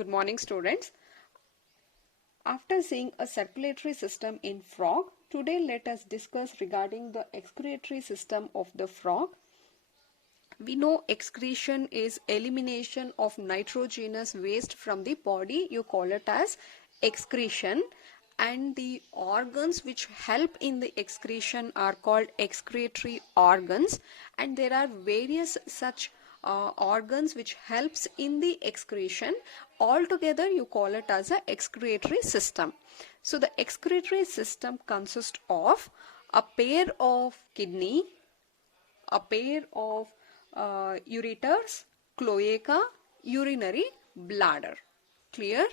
Good morning, students. After seeing a circulatory system in frog, today let us discuss regarding the excretory system of the frog. We know excretion is elimination of nitrogenous waste from the body. You call it as excretion. And the organs which help in the excretion are called excretory organs. And there are various such organs which helps in the excretion. Altogether you call it as a excretory system. So the excretory system consists of a pair of kidney, a pair of ureters, cloaca, urinary bladder. Clear?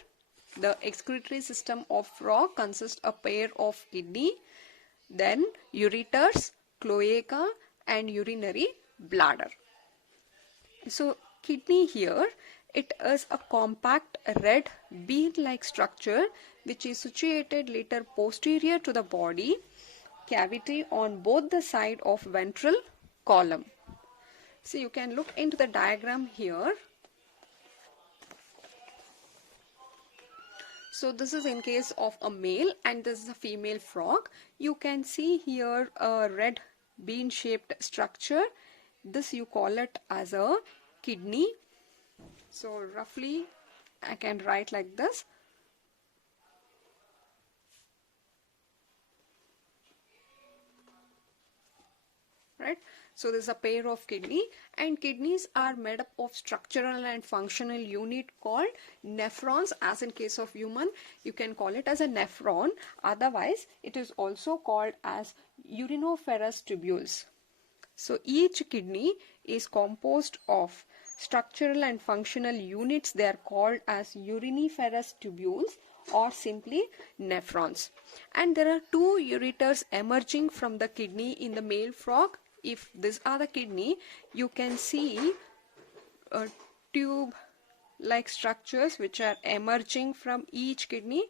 The excretory system of frog consists a pair of kidney, then ureters, cloaca and urinary bladder. So kidney here, it is a compact red bean-like structure which is situated little posterior to the body cavity on both the side of ventral column. So you can look into the diagram here. So this is in case of a male and this is a female frog. You can see here a red bean shaped structure. This you call it as a kidney. So roughly I can write like this. Right? So this is a pair of kidney, and kidneys are made up of structural and functional unit called nephrons. As in case of human, you can call it as a nephron. Otherwise, it is also called as urinoferous tubules. So each kidney is composed of structural and functional units. They are called as uriniferous tubules or simply nephrons. And there are two ureters emerging from the kidney in the male frog. If these are the kidney, you can see tube-like structures which are emerging from each kidney.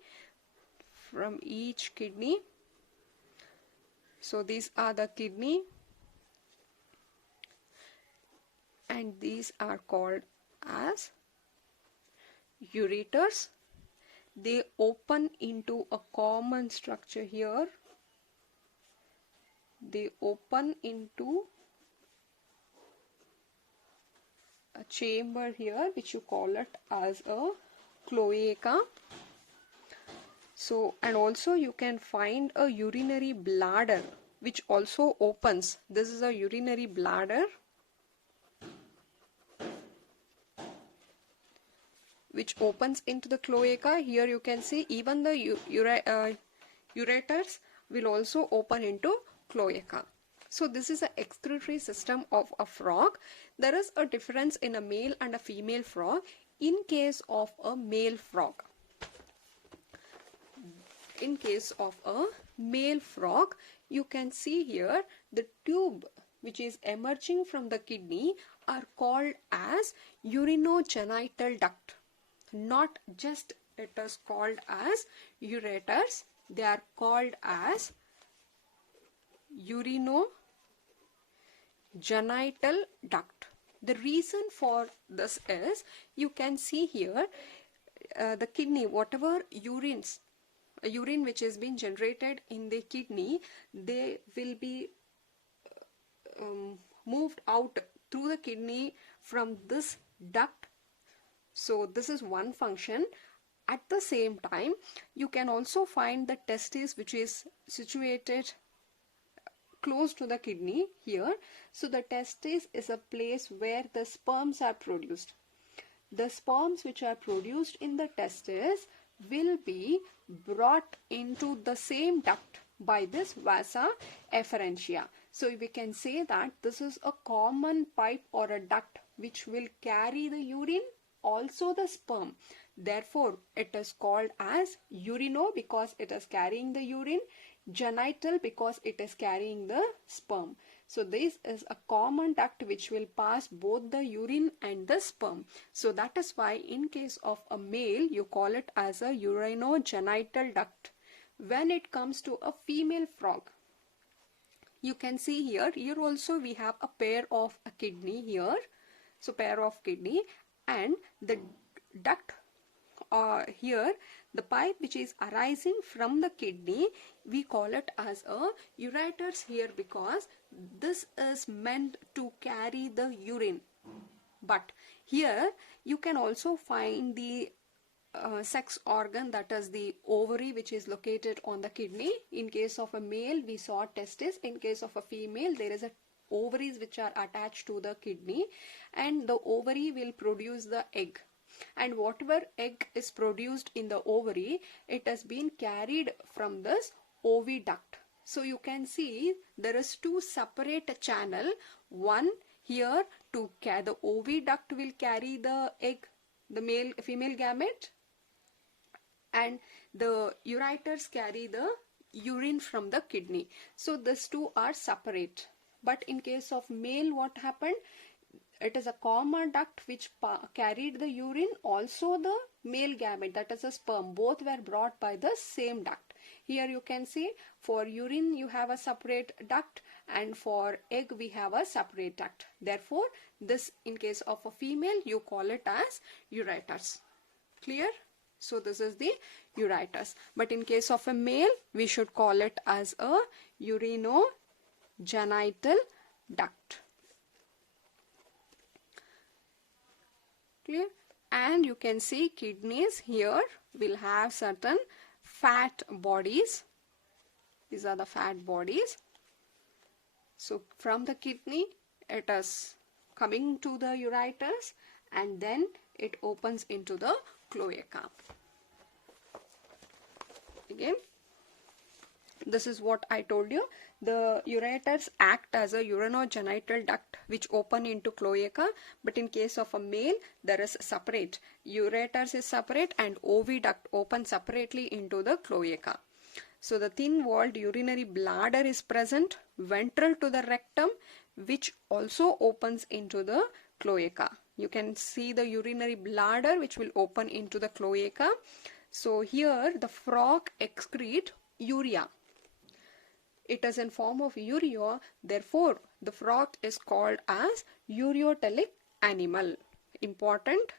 So these are the kidney, and these are called as ureters. They open into a common structure here. They open into a chamber here which you call it as a cloaca. So, and also you can find a urinary bladder which also opens. This is a urinary bladder which opens into the cloaca. Here you can see even the ureters will also open into cloaca. So this is the excretory system of a frog. There is a difference in a male and a female frog in case of a male frog. In case of a male frog, you can see here the tube which is emerging from the kidney are called as urinogenital duct. Not just it is called as ureters, they are called as urinogenital duct. The reason for this is, you can see here the kidney, whatever urine which has been generated in the kidney, they will be moved out through the kidney from this duct. So this is one function. At the same time, you can also find the testis which is situated close to the kidney here. So the testis is a place where the sperms are produced. The sperms which are produced in the testis will be brought into the same duct by this vasa efferentia. So we can say that this is a common pipe or a duct which will carry the urine, also the sperm. Therefore, it is called as urino because it is carrying the urine, genital because it is carrying the sperm. So this is a common duct which will pass both the urine and the sperm. So that is why in case of a male, you call it as a urinogenital duct. When it comes to a female frog, you can see here also we have a pair of a kidney here. So pair of kidney, and the duct here the pipe which is arising from the kidney, we call it as a ureters here, because this is meant to carry the urine. But here you can also find the sex organ, that is the ovary, which is located on the kidney. In case of a male we saw testis, in case of a female there is a ovaries which are attached to the kidney, and the ovary will produce the egg, and whatever egg is produced in the ovary, it has been carried from this oviduct. So you can see there is two separate channel, one here to the oviduct will carry the egg, the male female gamete, and the ureters carry the urine from the kidney. So these two are separate. But in case of male, what happened? It is a common duct which carried the urine, also the male gamete, that is a sperm, both were brought by the same duct. Here you can see for urine you have a separate duct, and for egg we have a separate duct. Therefore this, in case of a female, you call it as ureters. Clear? So this is the ureters. But in case of a male, we should call it as a urinogenital duct. Clear? And you can see kidneys here will have certain fat bodies. These are the fat bodies. So from the kidney it is coming to the ureters, and then it opens into the cloaca. Again, this is what I told you. The ureters act as a urinogenital duct which open into cloaca, but in case of a male there is separate. Ureters is separate and oviduct open separately into the cloaca. So the thin-walled urinary bladder is present ventral to the rectum, which also opens into the cloaca. You can see the urinary bladder which will open into the cloaca. So here the frog excrete urea. It is in form of urea, therefore the frog is called as ureotelic animal. Important.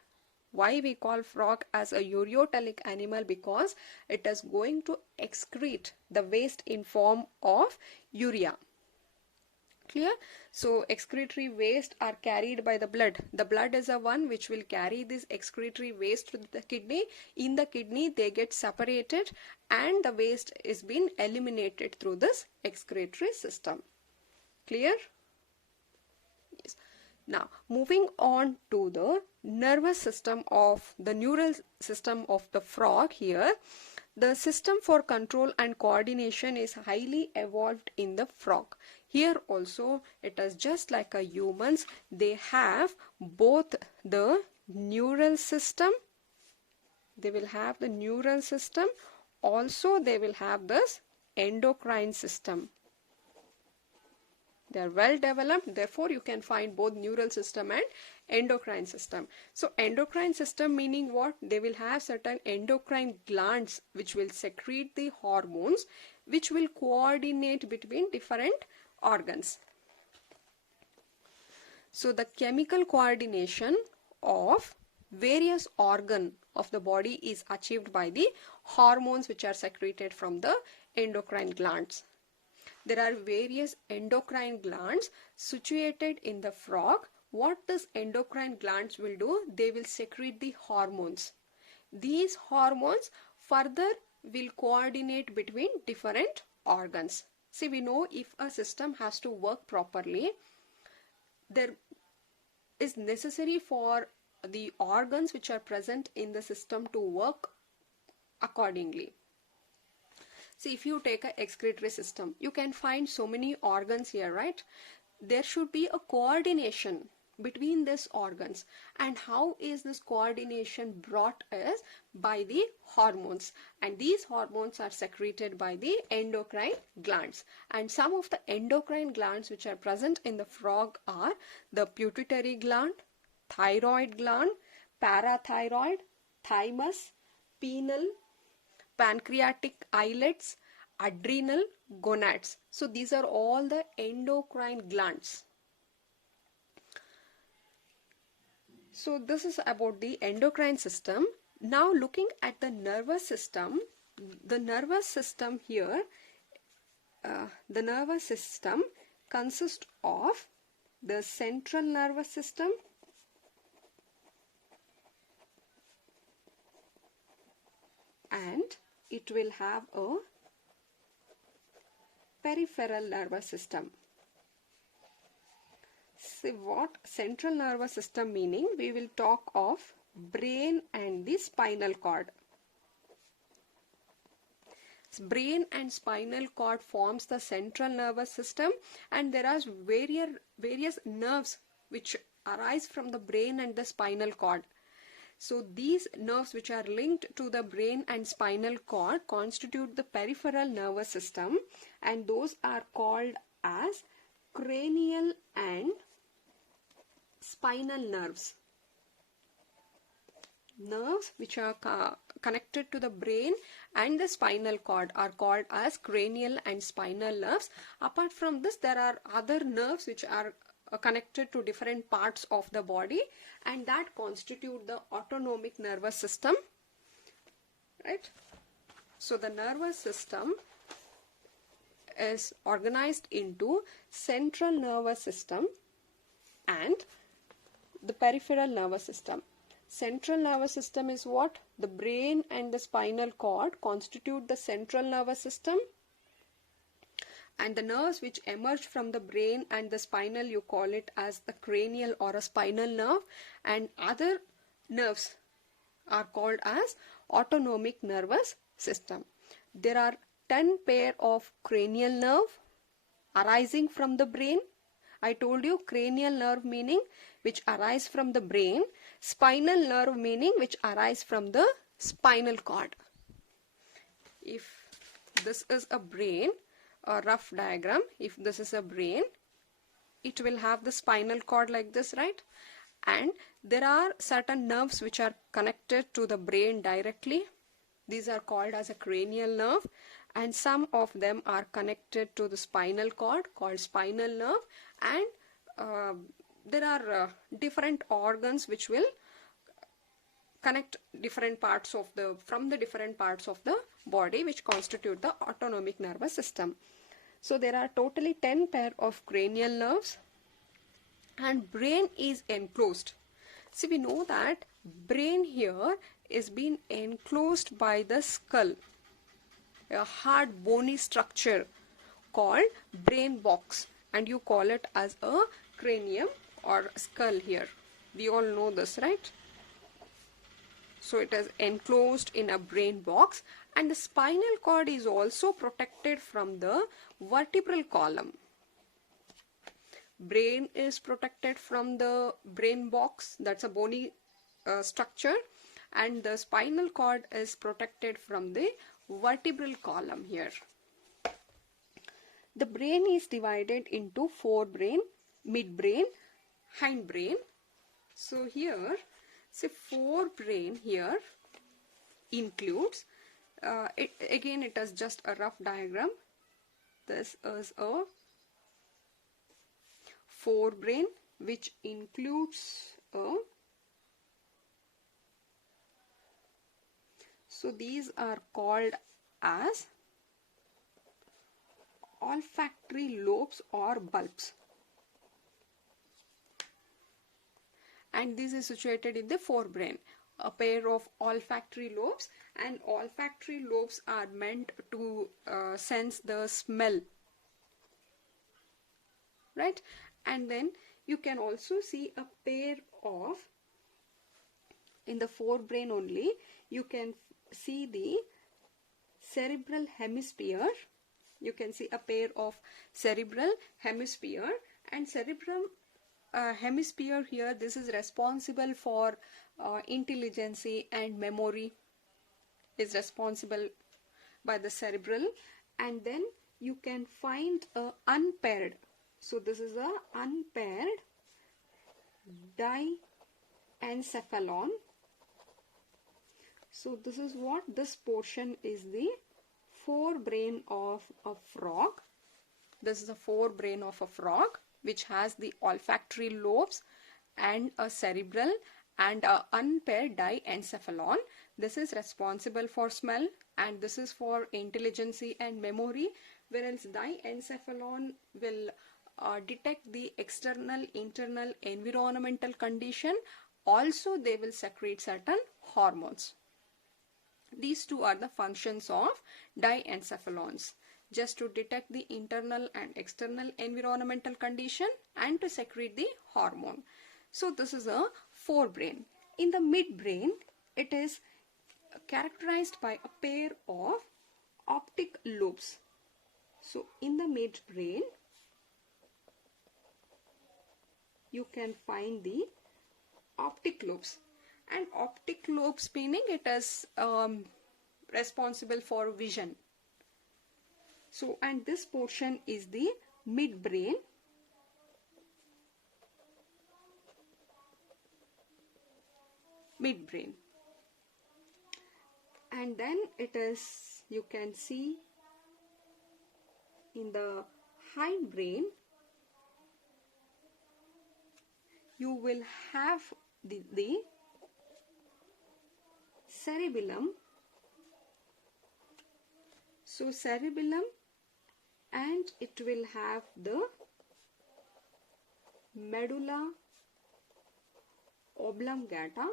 Why we call frog as a ureotelic animal? Because it is going to excrete the waste in form of urea. Clear? So excretory waste are carried by the blood. The blood is the one which will carry this excretory waste to the kidney. In the kidney they get separated and the waste is being eliminated through this excretory system. Clear? Yes. Now moving on to the nervous system of the neural system of the frog here. The system for control and coordination is highly evolved in the frog. Here also it is just like a humans. They have both the neural system. They will have the neural system. Also they will have this endocrine system. They are well developed. Therefore you can find both neural system and endocrine system. So endocrine system meaning what? They will have certain endocrine glands which will secrete the hormones which will coordinate between different organs. So the chemical coordination of various organs of the body is achieved by the hormones which are secreted from the endocrine glands. There are various endocrine glands situated in the frog. What these endocrine glands will do? They will secrete the hormones. These hormones further will coordinate between different organs. See, we know if a system has to work properly, there is necessary for the organs which are present in the system to work accordingly. See, if you take an excretory system, you can find so many organs here, right? There should be a coordination between these organs. And how is this coordination brought is by the hormones. And these hormones are secreted by the endocrine glands. And some of the endocrine glands which are present in the frog are the pituitary gland, thyroid gland, parathyroid, thymus, pineal, pancreatic islets, adrenal, gonads. So these are all the endocrine glands. So this is about the endocrine system. Now looking at the nervous system here, the nervous system consists of the central nervous system, and it will have a peripheral nervous system. See what central nervous system meaning? We will talk of brain and the spinal cord. Brain and spinal cord forms the central nervous system, and there are various nerves which arise from the brain and the spinal cord. So these nerves which are linked to the brain and spinal cord constitute the peripheral nervous system, and those are called as cranial and spinal nerves. Nerves which are connected to the brain and the spinal cord are called as cranial and spinal nerves. Apart from this, there are other nerves which are connected to different parts of the body, and that constitute the autonomic nervous system, right? So the nervous system is organized into central nervous system and the peripheral nervous system. Central nervous system is what? The brain and the spinal cord constitute the central nervous system, and the nerves which emerge from the brain and the spinal, you call it as the cranial or a spinal nerve, and other nerves are called as autonomic nervous system. There are 10 pair of cranial nerve arising from the brain. I told you cranial nerve meaning which arise from the brain, spinal nerve meaning which arise from the spinal cord. If this is a brain, a rough diagram, if this is a brain, it will have the spinal cord like this, right? And there are certain nerves which are connected to the brain directly. These are called as a cranial nerve, and some of them are connected to the spinal cord called spinal nerve, and there are different organs which will connect different parts of the different parts of the body which constitute the autonomic nervous system. So there are totally 10 pair of cranial nerves, and brain is enclosed. See, we know that brain here is being enclosed by the skull, a hard bony structure called brain box, and you call it as a cranium or skull here. We all know this, right? So it is enclosed in a brain box, and the spinal cord is also protected from the vertebral column. Brain is protected from the brain box, that's a bony structure, and the spinal cord is protected from the vertebral column here. The brain is divided into forebrain, midbrain, hindbrain. So here, say forebrain here includes, it is just a rough diagram. This is a forebrain which includes so these are called as olfactory lobes or bulbs, and this is situated in the forebrain, a pair of olfactory lobes, and olfactory lobes are meant to sense the smell, right? And then you can also see a pair of, in the forebrain only, you can see the cerebral hemisphere. You can see a pair of cerebral hemisphere, and cerebral hemisphere here, this is responsible for intelligence and memory, is responsible by the cerebral. And then you can find a unpaired, so this is a unpaired diencephalon. So this is what, this portion is the forebrain of a frog. This is a forebrain of a frog which has the olfactory lobes and a cerebral and unpaired diencephalon. This is responsible for smell and this is for intelligence and memory, whereas diencephalon will detect the external, internal, environmental condition. Also, they will secrete certain hormones. These two are the functions of diencephalons, just to detect the internal and external environmental condition and to secrete the hormone. So this is a forebrain. In the midbrain, it is characterized by a pair of optic lobes. So in the midbrain, you can find the optic lobes, and optic lobes meaning it is responsible for vision. So, and this portion is the midbrain. Midbrain. And then it is, you can see in the hindbrain, you will have the cerebellum. So cerebellum, and it will have the medulla oblongata.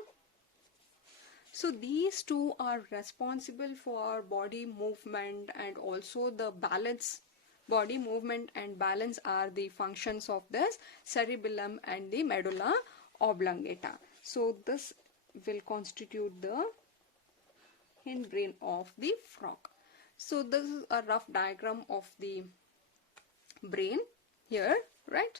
So these two are responsible for body movement and also the balance. Body movement and balance are the functions of this cerebellum and the medulla oblongata. So this will constitute the hindbrain of the frog. So this is a rough diagram of the brain here, right?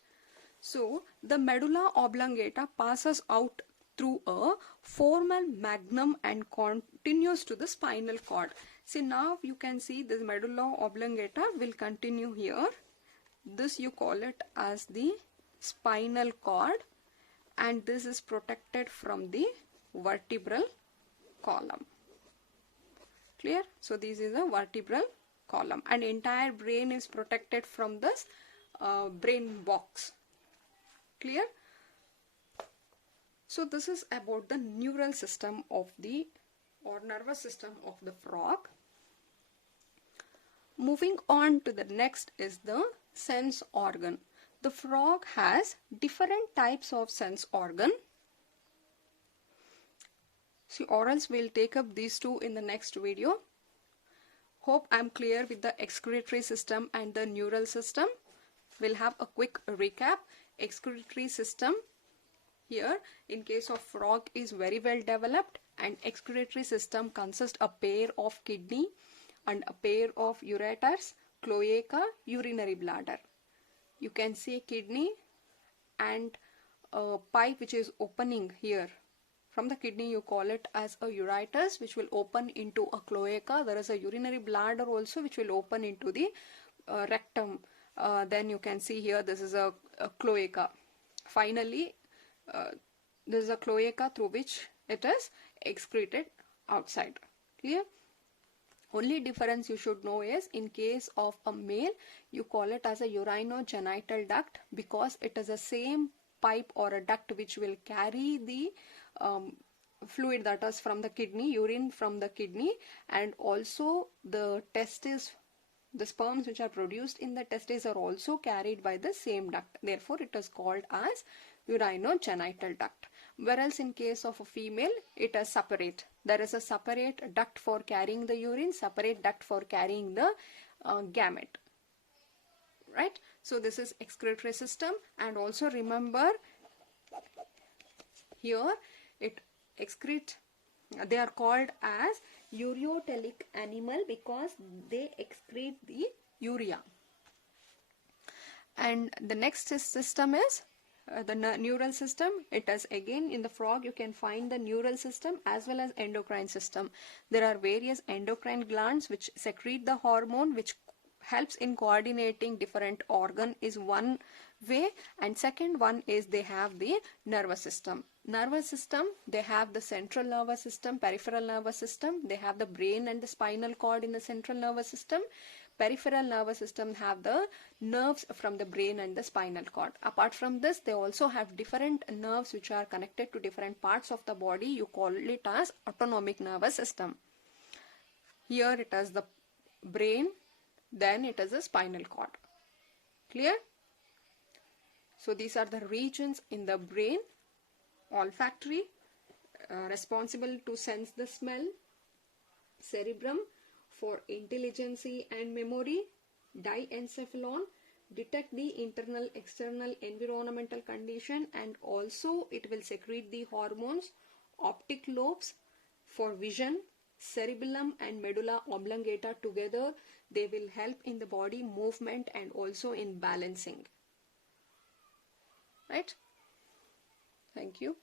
So the medulla oblongata passes out through a foramen magnum and continues to the spinal cord. See, now you can see this medulla oblongata will continue here. This you call it as the spinal cord, and this is protected from the vertebral column. Clear? So this is a vertebral column, and entire brain is protected from this brain box. Clear? So this is about the neural system of the or nervous system of the frog. Moving on to the next is the sense organ. The frog has different types of sense organ. See, or else we'll take up these two in the next video. Hope I'm clear with the excretory system and the neural system. We'll have a quick recap. Excretory system here in case of frog is very well developed, and excretory system consists a pair of kidney and a pair of ureters, cloaca, urinary bladder. You can see kidney and a pipe which is opening here. From the kidney you call it as a ureters, which will open into a cloaca. There is a urinary bladder also which will open into the rectum. Then you can see here this is a cloaca. Finally, this is a cloaca through which it is excreted outside. Clear? Only difference you should know is in case of a male, you call it as a urinogenital duct because it is the same pipe or a duct which will carry the fluid that is from the kidney, urine from the kidney, and also the testes, the sperms which are produced in the testes are also carried by the same duct. Therefore, it is called as urinogenital duct. Whereas in case of a female, it is separate. There is a separate duct for carrying the urine, separate duct for carrying the gamete. Right? So this is excretory system, and also remember here it excrete. They are called as ureotelic animal because they excrete the urea. And the next system is the neural system. It is again in the frog you can find the neural system as well as endocrine system. There are various endocrine glands which secrete the hormone which helps in coordinating different organ is one way, and second one is they have the nervous system. Nervous system, they have the central nervous system, peripheral nervous system, they have the brain and the spinal cord in the central nervous system. peripheral nervous system have the nerves from the brain and the spinal cord. Apart from this, they also have different nerves which are connected to different parts of the body. You call it as autonomic nervous system. Here it is the brain, then it is the spinal cord. Clear? So these are the regions in the brain: olfactory, responsible to sense the smell; cerebrum for intelligence and memory; diencephalon, detect the internal external environmental condition and also it will secrete the hormones; optic lobes for vision; cerebellum and medulla oblongata together, they will help in the body movement and also in balancing. Right? Thank you.